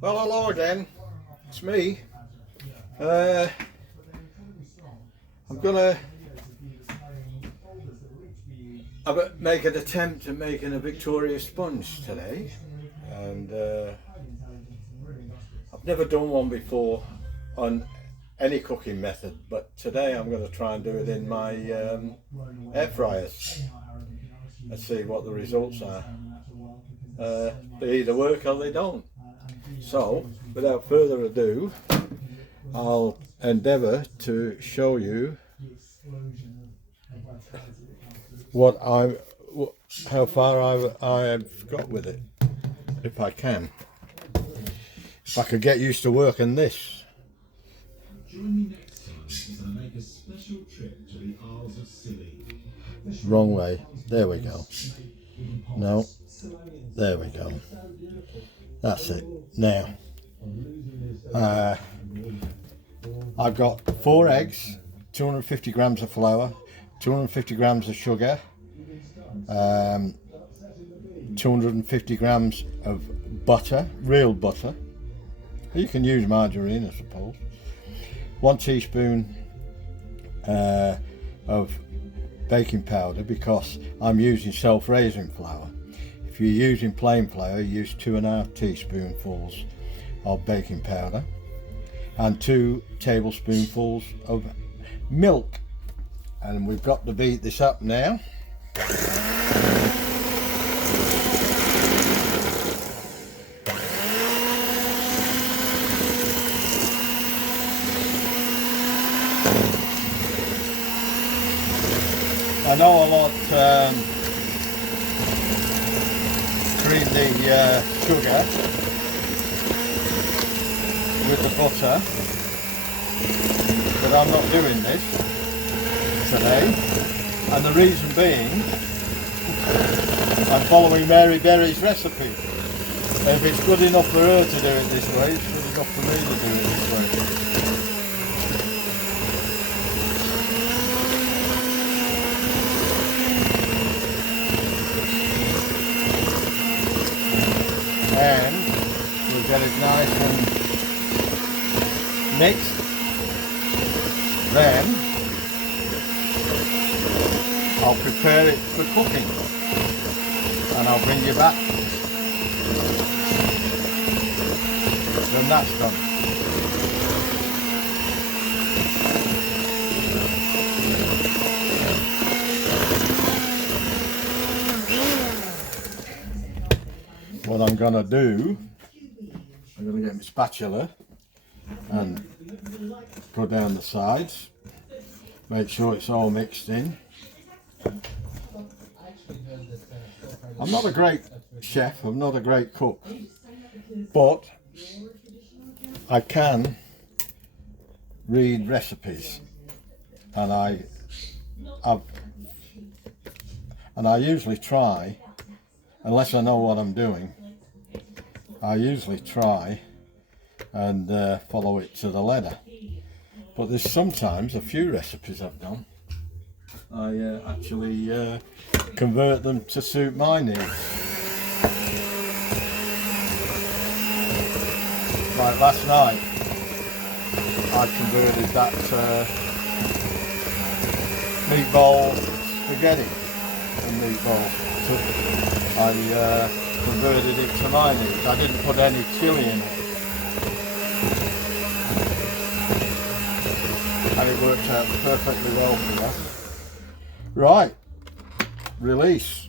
Well, hello again. It's me. I'm gonna make an attempt at making a Victoria sponge today, and I've never done one before on any cooking method, but today I'm going to try and do it in my air fryers. Let's see what the results are. They either work or they don't. So, without further ado, I'll endeavour to show you how far I've got with it, if I can. If I could get used to working this. Wrong way. There we go. No. There we go. That's it. Now, I've got 4 eggs, 250 grams of flour, 250 grams of sugar, 250 grams of butter, real butter. You can use margarine, I suppose. 1 teaspoon of baking powder, because I'm using self-raising flour. If you're using plain flour, use 2.5 teaspoonfuls of baking powder and 2 tablespoonfuls of milk. And we've got to beat this up now. I know a lot cream the sugar with the butter, but I'm not doing this today, and the reason being I'm following Mary Berry's recipe. If it's good enough for her to do it this way, it's good enough for me to do it this way. And we'll get it nice and mixed. Then I'll prepare it for cooking, and I'll bring you back when that's done. What I'm going to do, I'm going to get my spatula and go down the sides, make sure it's all mixed in. I'm not a great chef, I'm not a great cook, but I can read recipes, and I usually try, unless I know what I'm doing, I usually try and follow it to the letter. But there's sometimes a few recipes I've done, I actually convert them to suit my needs. Like last night, I converted that meatball spaghetti and meatball. I converted it to my needs. I didn't put any chilli in it, and it worked out perfectly well for us. Right, release.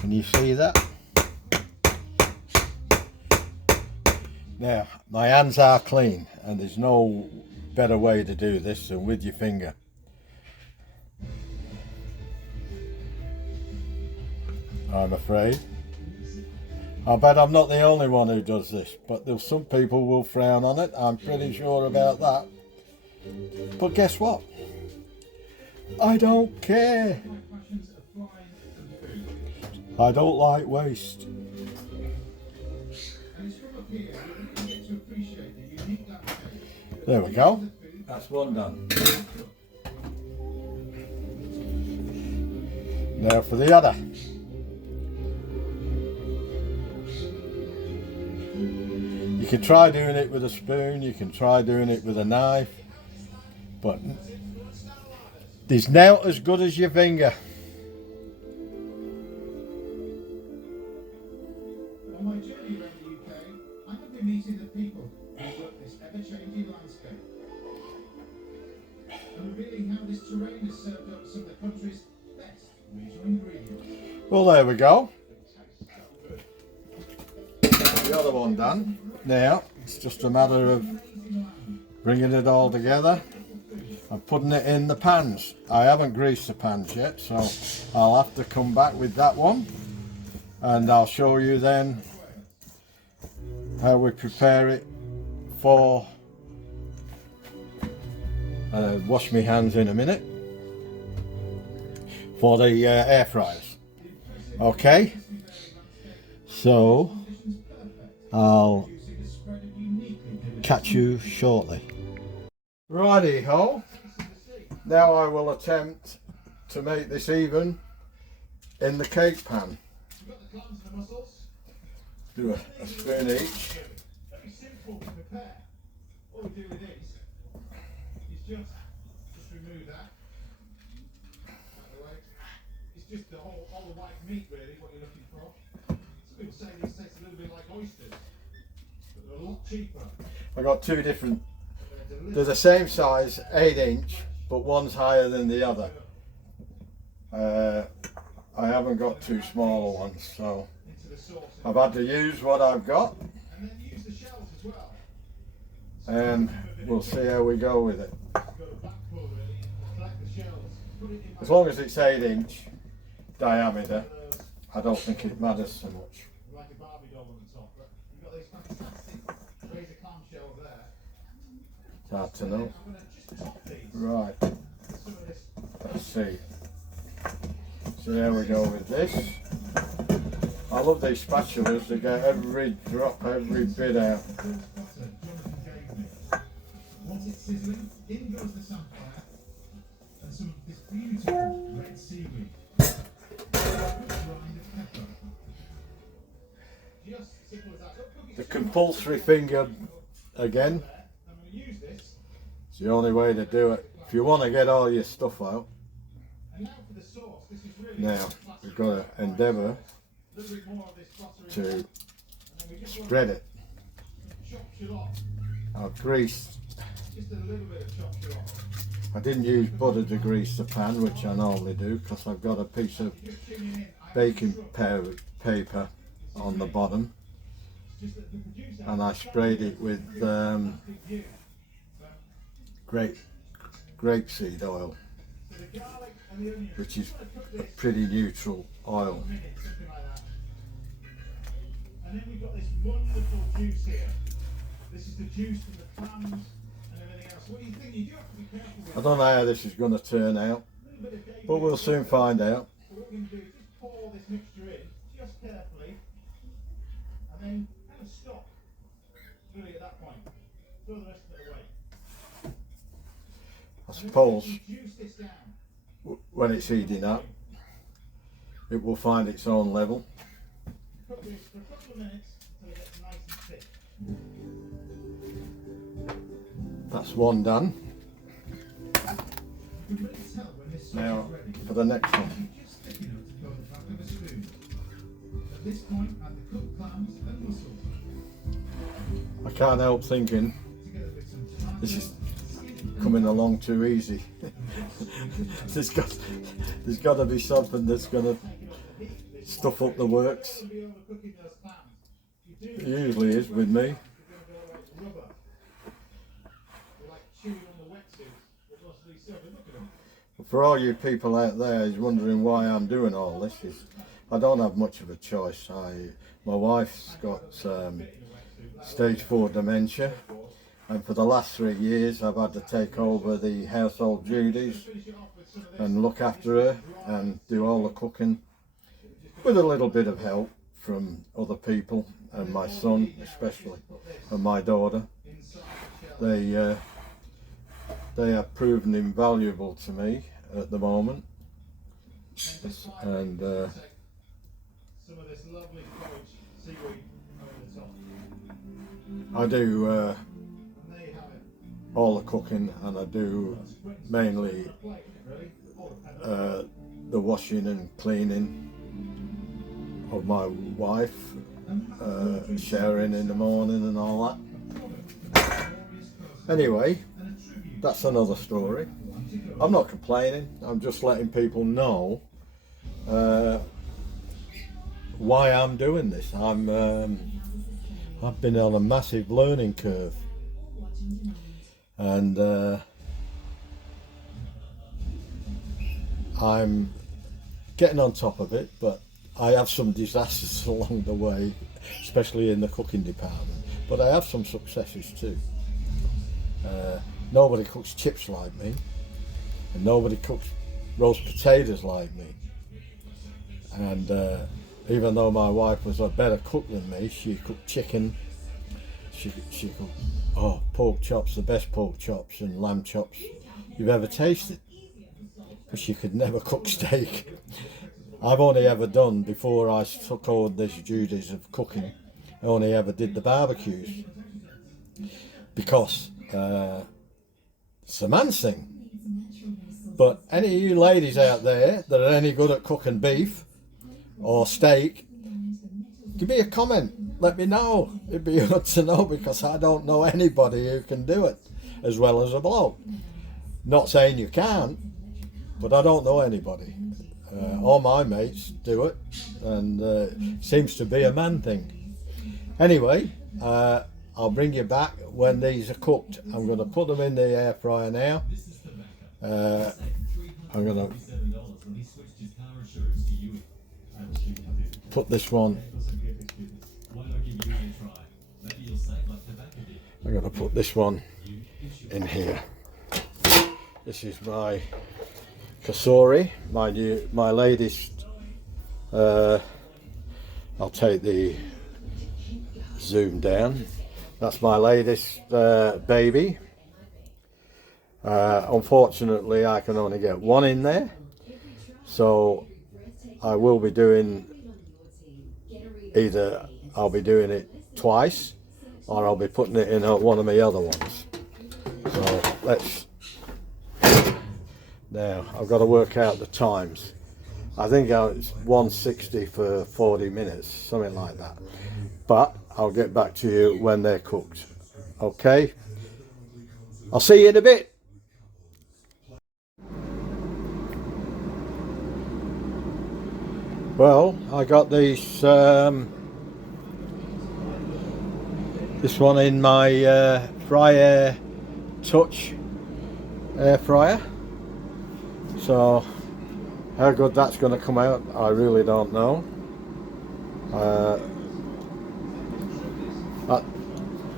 Can you see that? Now, my hands are clean, and there's no better way to do this than with your finger. I'm afraid. I bet I'm not the only one who does this, but there's some people will frown on it, I'm pretty sure about that. But guess what? I don't care. I don't like waste. There we go. That's one done. Now for the other. You can try doing it with a spoon, you can try doing it with a knife, but there's not as good as your finger. On my journey around the UK, I have been meeting the people who work this ever-changing landscape and revealing how this terrain has served up some of the country's best regional ingredients. Well, there we go. The other one done. Now it's just a matter of bringing it all together and putting it in the pans. I haven't greased the pans yet, so I'll have to come back with that one, and I'll show you then how we prepare it for wash my hands in a minute for the air fryers. Okay, so I'll catch you shortly. Righty ho, now I will attempt to make this even in the cake pan. Do a spoon each. Very simple to prepare. All we do with these is just remove that out of the way. It's just all the white meat really what you're looking for. Some people say these taste a little bit like oysters, but they're a lot cheaper. I got two different, they're the same size, 8-inch, but one's higher than the other. I haven't got two smaller ones, so I've had to use what I've got, and we'll see how we go with it. As long as it's 8-inch diameter, I don't think it matters so much. It's hard to know. Right, let's see. So there we go with this. I love these spatulas, they get every drop, every bit out. Once it's sizzling, in goes the sunflower and some of this beautiful red seaweed. A good grind of pepper. Just simple as that. The compulsory finger again. I'm going to use this. It's the only way to do it. If you want to get all your stuff out. And now for the sauce. This is really Now we've got to endeavour to spread it. I've greased. Just a little bit of chopped shallot. I didn't use butter to grease the pan, which I normally do, because I've got a piece of baking paper on the bottom, and I sprayed it with grapeseed oil, which is a pretty neutral oil. And then we've got this wonderful juice here. This is the juice from the clams and everything else. What do you think? You do have to be careful with. I don't know how this is going to turn out, but we'll soon find out. So what we're going to do is just pour this mixture in, just carefully, and then kind of stop. Really at that point. Throw the rest of it away. I suppose Juice this down. when it's heating up, it will find its own level. Cook this for a couple of minutes until it gets nice and thick. That's one done. You can really tell when this sauce Now is ready. for the next one. Just thick enough to go in the back of a spoon. At this point, add the cooked clams and mussels. I can't help thinking Together with some tomato, this is coming along too easy. there's got to be something that's going to stuff up the works. be overcooking those clams. You do It usually is with me. you're going to go like rubber. You're like chewing on the wetsuit. But mostly silver. Look at them. For all you people out there who's wondering why I'm doing all this, is I don't have much of a choice. My wife's got stage 4 dementia, and for the last 3 years I've had to take over the household duties and look after her and do all the cooking, with a little bit of help from other people, and my son especially, and my daughter. They have proven invaluable to me at the moment, and some of this lovely forage seaweed over the top. I do And there you have it. all the cooking, and I do mainly Plate, really. Or the washing and cleaning of my wife, showering in the morning and all that. Anyway, that's another story. I'm not complaining, I'm just letting people know why I'm doing this. I've been on a massive learning curve, and I'm getting on top of it, but I have some disasters along the way, especially in the cooking department, but I have some successes too. Nobody cooks chips like me, and nobody cooks roast potatoes like me, and even though my wife was a better cook than me, she cooked chicken, she cooked pork chops, the best pork chops and lamb chops you've ever tasted, but she could never cook steak. I've only ever done, before I took on this duties of cooking, I only ever did the barbecues, because it's a man's thing. But any of you ladies out there that are any good at cooking beef or steak, give me a comment, let me know. It'd be good to know, because I don't know anybody who can do it as well as a bloke. Not saying you can't, but I don't know anybody. All my mates do it, and it seems to be a man thing. Anyway, I'll bring you back when these are cooked. I'm going to put them in the air fryer now. I'm going to put this one. I'm going to put this one in here. This is my Cosori, my latest. I'll take the zoom down. That's my latest baby. Unfortunately, I can only get one in there, so I will be doing either I'll be doing it twice, or I'll be putting it in one of my other ones. So let's. Now I've got to work out the times. I think it's 160 for 40 minutes, something like that. But I'll get back to you when they're cooked. Okay? I'll see you in a bit. Well, I got these this one in my Fryer Touch air fryer. So how good that's going to come out, I really don't know. That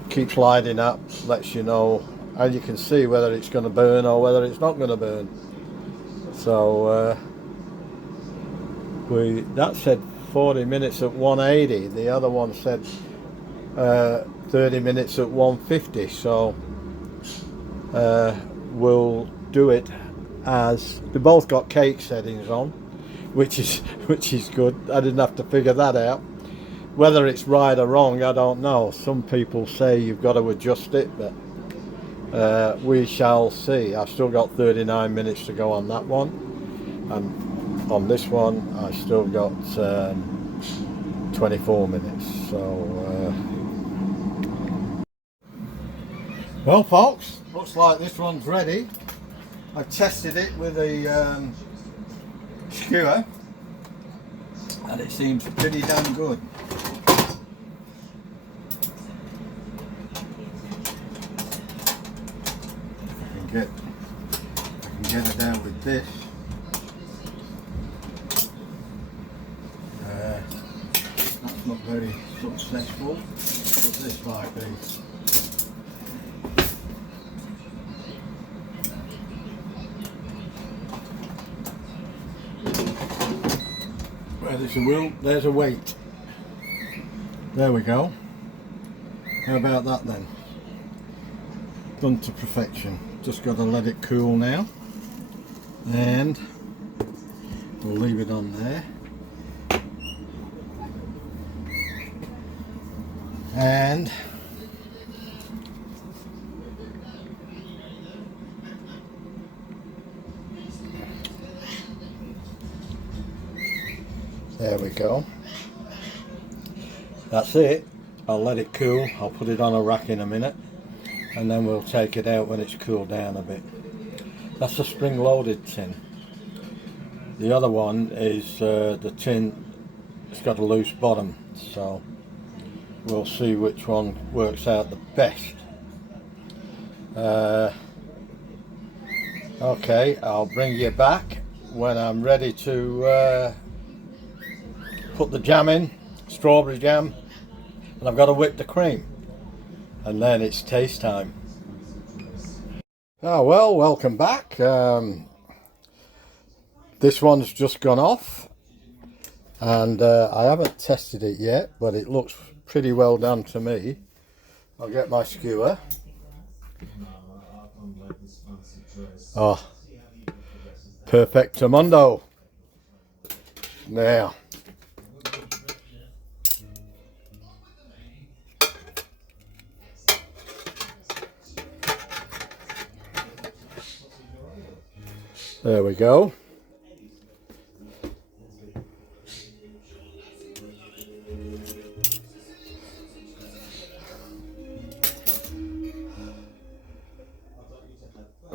keeps lighting up, lets you know, and you can see whether it's going to burn or whether it's not going to burn. So that said 40 minutes at 180, the other one said 30 minutes at 150, so we'll do it as they both got cake settings on, which is good. I didn't have to figure that out. Whether it's right or wrong, I don't know. Some people say you've got to adjust it, but we shall see. I've still got 39 minutes to go on that one, and on this one I still got 24 minutes. So well folks, looks like this one's ready. I've tested it with a skewer, and it seems pretty damn good. I can get it out with this. That's not very successful, but this might be. Where there's a will, there's a weight. There we go. How about that then? Done to perfection. Just got to let it cool now, and we'll leave on there. And there we go. That's it. I'll let it cool. I'll put it on a rack in a minute, and then we'll take it out when it's cooled down a bit. That's a spring-loaded tin. The other one is the tin. It's got a loose bottom, so we'll see which one works out the best. Okay, I'll bring you back when I'm ready to put the jam in, strawberry jam, and I've got to whip the cream, and then it's taste time. Oh well, welcome back. This one's just gone off, and I haven't tested it yet, but it looks pretty well done to me. I'll get my skewer. Oh, perfectamundo. Now, there we go.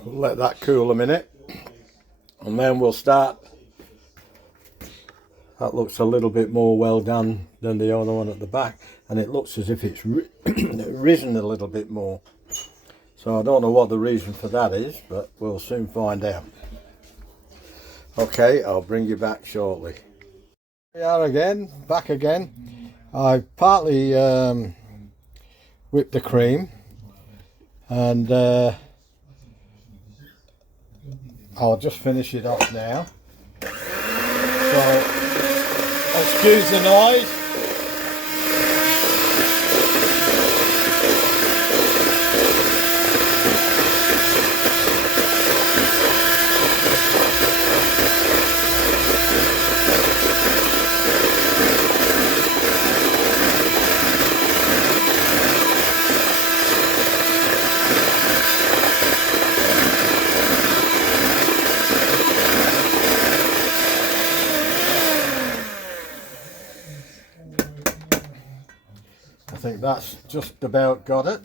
Let that cool a minute, and then we'll start. That looks a little bit more well done than the other one at the back, and it looks as if it's risen a little bit more. So I don't know what the reason for that is, but we'll soon find out. Okay, I'll bring you back shortly. Here we are again, back again. I partly whipped the cream, and I'll just finish it off now. So, excuse the noise. I think that's just about got it.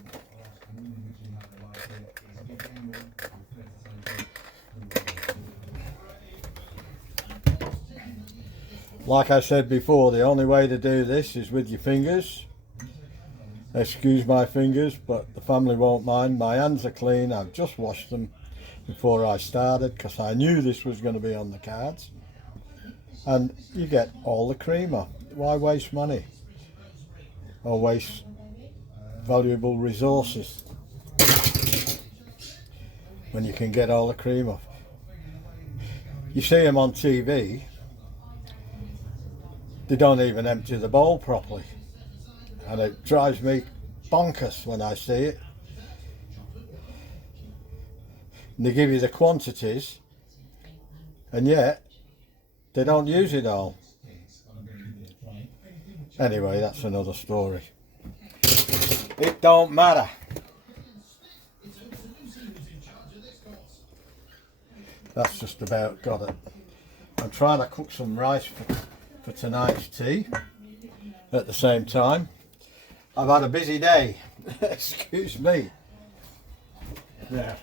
Like I said before, the only way to do this is with your fingers. Excuse my fingers, but the family won't mind. My hands are clean. I've just washed them before I started because I knew this was going to be on the cards. And you get all the cream off. Why waste money? Or waste valuable resources when you can get all the cream off. You see them on TV, they don't even empty the bowl properly, and it drives me bonkers when I see it. And they give you the quantities, and yet they don't use it all. Anyway, that's another story. It don't matter. That's just about got it. I'm trying to cook some rice for tonight's tea at the same time. I've had a busy day. Excuse me. Yeah.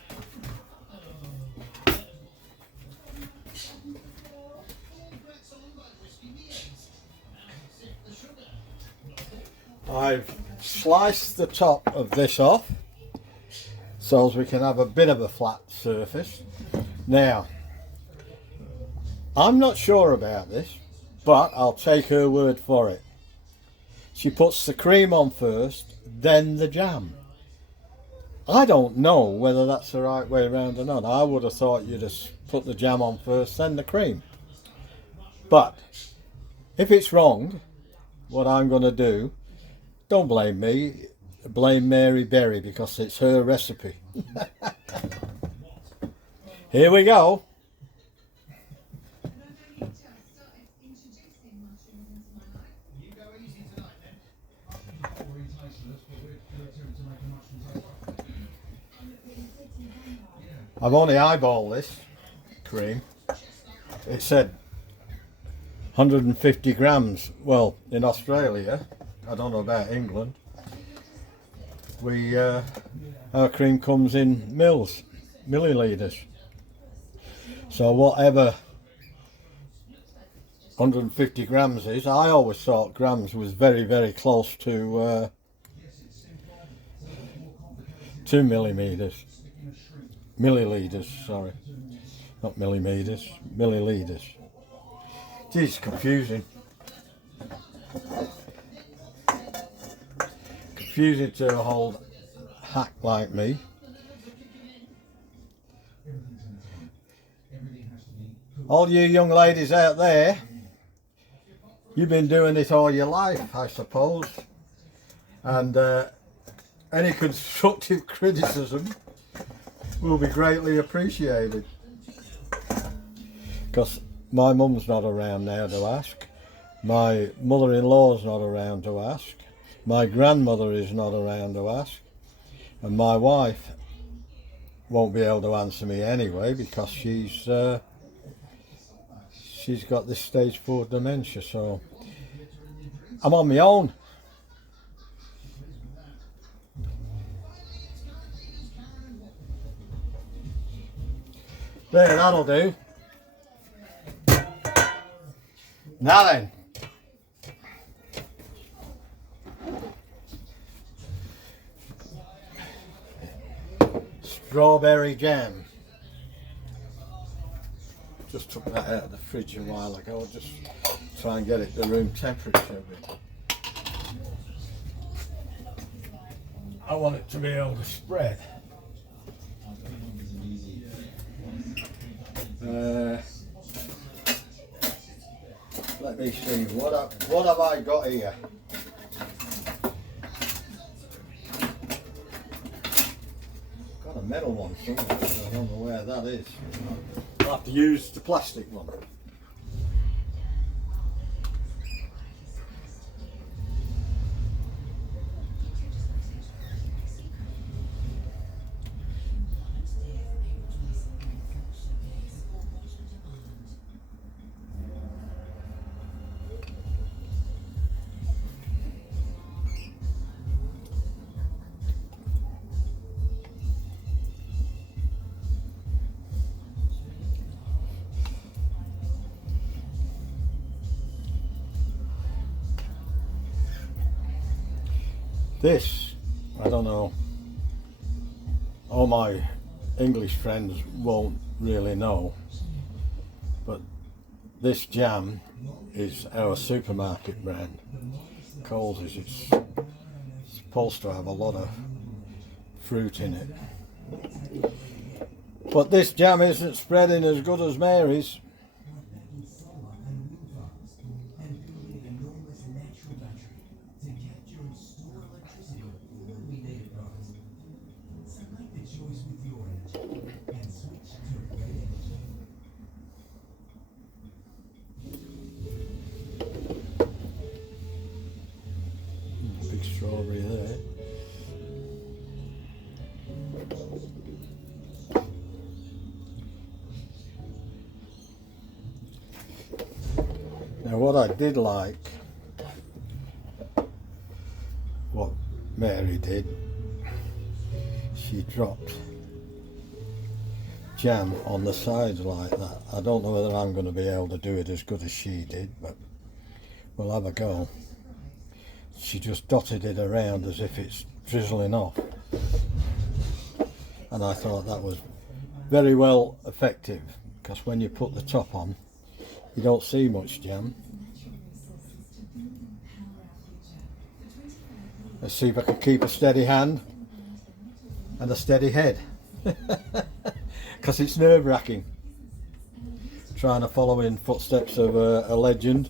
I've sliced the top of this off so as we can have a bit of a flat surface. Now, I'm not sure about this, but I'll take her word for it. She puts the cream on first, then the jam. I don't know whether that's the right way around or not. I would have thought you'd have put the jam on first, then the cream. But if it's wrong, what I'm going to do, don't blame me, blame Mary Berry, because it's her recipe. Here we go. I've only eyeballed this cream. It said 150 grams. Well, in Australia, I don't know about England, our cream comes in millilitres. So whatever 150 grams is, I always thought grams was very, very close to 2 millilitres, sorry, not millimetres, millilitres. Geez, confusing. Confusing to a whole hack like me. All you young ladies out there, you've been doing it all your life, I suppose, and any constructive criticism will be greatly appreciated, because my mum's not around now to ask, my mother-in-law's not around to ask, my grandmother is not around to ask, and my wife won't be able to answer me anyway, because she's got this stage 4 dementia, so I'm on my own. There, that'll do. Now then, strawberry jam. Just took that out of the fridge a while ago, just try and get it to room temperature. I want it to be able to spread. Let me see, what have I got here? Got a metal one somewhere, I don't know where that is. I'll have to use the plastic one. This, I don't know, all my English friends won't really know, but this jam is our supermarket brand, Cosori. It's supposed to have a lot of fruit in it. But this jam isn't spreading as good as Mary's. Big strawberry there. Now what I did like, what Mary did, she dropped jam on the sides like that. I don't know whether I'm going to be able to do it as good as she did, but we'll have a go. She just dotted it around as if it's drizzling off, and I thought that was very well effective, because when you put the top on you don't see much jam. Let's see if I can keep a steady hand and a steady head, because it's nerve-wracking trying to follow in footsteps of a legend.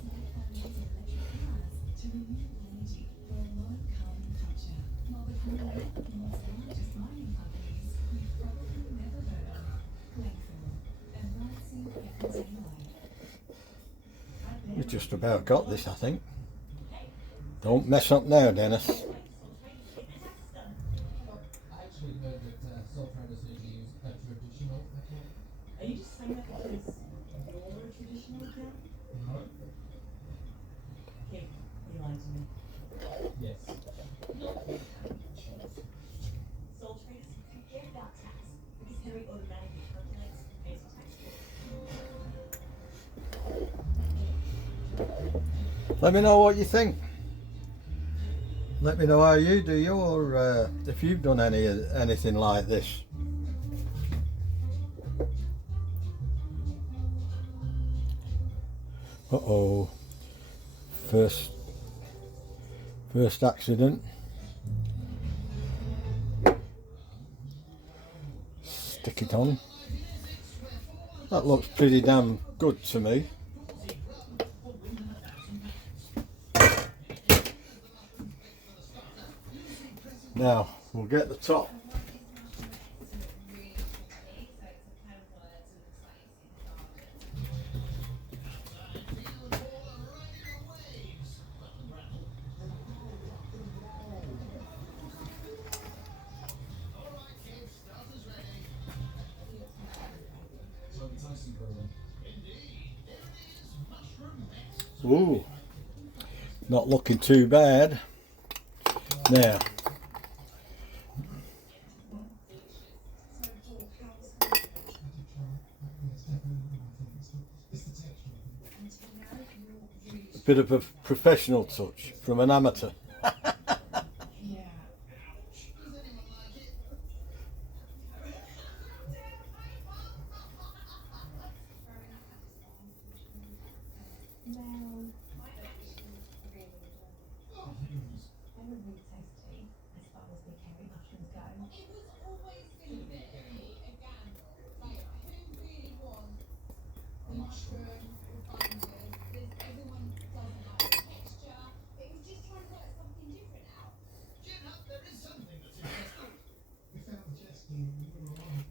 We've just about got this, I think. Don't mess up now, Dennis. I actually heard that sole traders usually use a traditional Let me know what you think. Let me know how you do your, if you've done anything like this. Uh-oh. First accident. Stick it on. That looks pretty damn good to me. Now we'll get the top. Ooh, not looking too bad. Now, a bit of a professional touch from an amateur.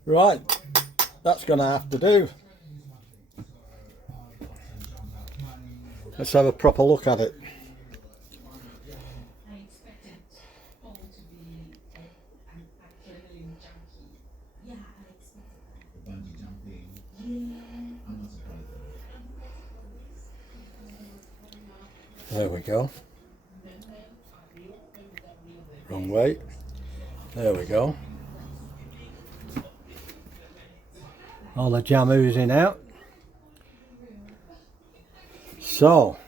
Right, that's going to have to do. Let's have a proper look at it. There we go. Wrong way. There we go. All the jam oozing out. So,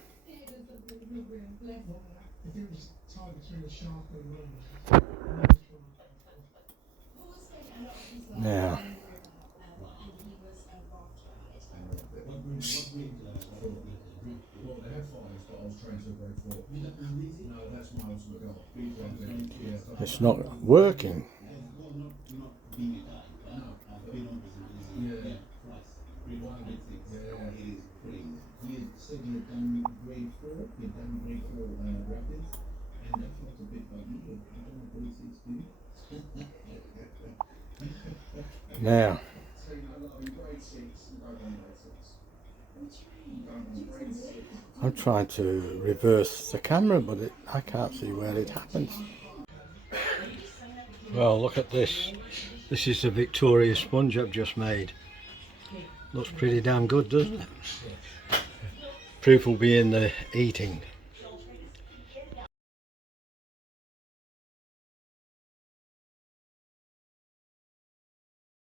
now, it's not working. Now, I'm trying to reverse the camera, but I can't see where it happens. Well, look at this. This is the Victoria sponge I've just made. Looks pretty damn good, doesn't it? Proof will be in the eating.